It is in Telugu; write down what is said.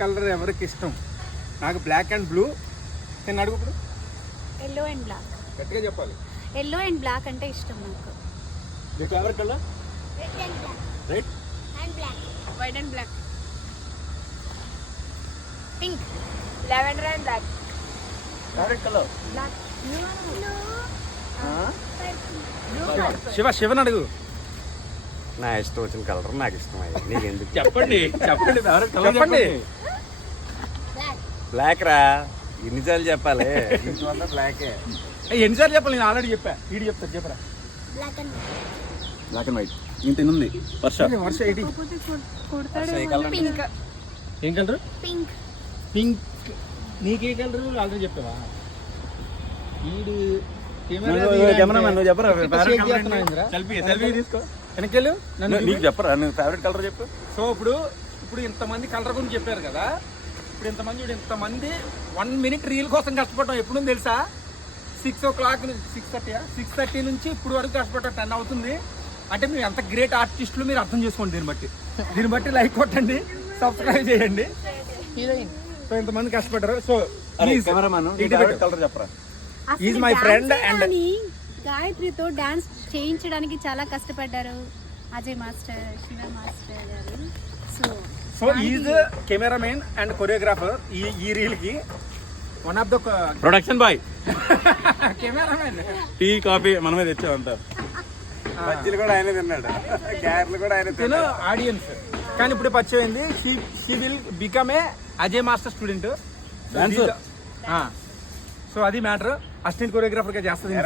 కలర్ ఎవరికి ఇష్టం? నాకు బ్లాక్ అండ్ బ్లూ. నేను అడుగు ఇప్పుడు. Yellow and black. గట్టిగా చెప్పాలి. ఎల్లో అండ్ బ్లాక్ అంటే ఇష్టం నాకు. మీ favourite colour? Red and black. White and black. Pink. Lavender and black. Favourite colour? Black. శివని అడుగు. నా ఇష్టం వచ్చిన కలర్ నాకు ఇష్టం అయ్యి, నీకు ఎందుకు? చెప్పండి చెప్పండి ఫేవరెట్ కలర్ చెప్పండి. బ్లాక్ రా, ఎన్నిసార్లు చెప్పాలి? బ్లాకే. ఎన్నిసార్లు చెప్పాలి? నేను ఆల్రెడీ చెప్పా. వీడి చెప్తారు చెప్పరా. Black and black and white. ఇంత ఉంది వర్ష ఏంటి? పింక్. ఏం కలర్? పింక్. పింక్. నీకే కలర్ ఆల్రెడీ చెప్పావా? వీడు కెమెరామెన్ నువ్వు చెప్పరా? సెల్ఫీ తీసుకో. వెనకెళ్ళు. నీకు చెప్పరా నువ్వు ఫేవరెట్ కలర్ చెప్పు. సో ఇప్పుడు ఇంతమంది కలర్ గురించి చెప్పారు కదా. ఇప్పుడు ఇంతమంది 1 minute రీల్ కోసం కష్టపడటం ఎప్పుడు తెలుసా? 6 o'clock 6:30 నుంచి ఇప్పుడు వరకు కష్టపడటం 10 అవుతుంది. అంటే మీరు ఎంత గ్రేట్ ఆర్టిస్టులు మీరు అర్థం చేసుకోండి. దీన్ని బట్టి లైక్ కొట్టండి, సబ్స్క్రైబ్ చేయండి. హీరోయిన్. సో ఇంతమంది కష్టపడ్డారు. సో కెమెరామెన్ కలర్ చెప్పరా? ఈజ్ మై ఫ్రెండ్ అండ్ గాయత్రితో డాన్స్ చేయించడానికి చాలా కష్టపడ్డారు అజయ్ మాస్టర్, శివ మాస్టర్ గారు. So is cameraman and choreographer ఈ రీల్ కి. One of the production boy. Cameraman. Tea coffee మనమే తెచ్చామంతా. బజ్జీలు కూడా ఆయనే తిన్నాడు, క్యారెట్లు కూడా ఆయన తిను ఆడియన్స్. కానీ ఇప్పుడు పరిచయమైంది. She will become a Ajay master student. So అది మ్యాటర్. అసిస్టెంట్ కొరియోగ్రాఫర్ గా చేస్తుంది.